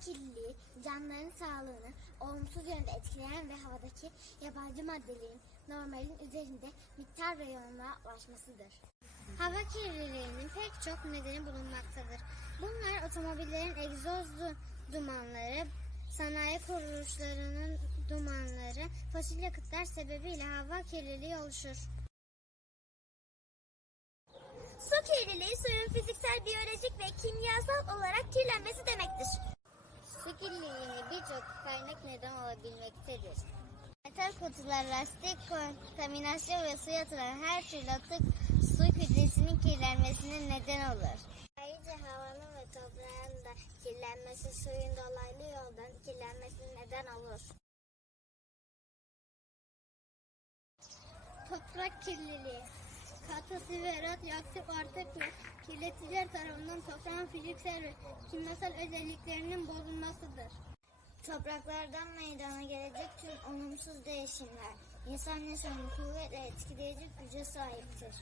Kirliliği canlıların sağlığını olumsuz yönde etkileyen ve havadaki yabancı maddelerin normalin üzerinde miktar ve yoğunluğa ulaşmasıdır. Hava kirliliğinin pek çok nedeni bulunmaktadır. Bunlar otomobillerin egzozlu dumanları, sanayi kuruluşlarının dumanları, fosil yakıtlar sebebiyle hava kirliliği oluşur. Su kirliliği suyun fiziksel, biyolojik ve kimyasal olarak kirlenmesi demektir. Kaynak neden olabilmektedir. Metal kutular, lastik kontaminasyon ve suya atılan her türlü atık su kütlesinin kirlenmesine neden olur. Ayrıca havanın ve toprağın da kirlenmesi suyun dolaylı yoldan kirlenmesine neden olur. Toprak kirliliği Katası ve radyoaktif artıkla kirleticiler tarafından toprağın fiziksel ve kimyasal özelliklerinin bozulmasıdır. Topraklardan meydana gelecek tüm olumsuz değişimler insan yaşamını kuvvetle etkileyici güce sahiptir.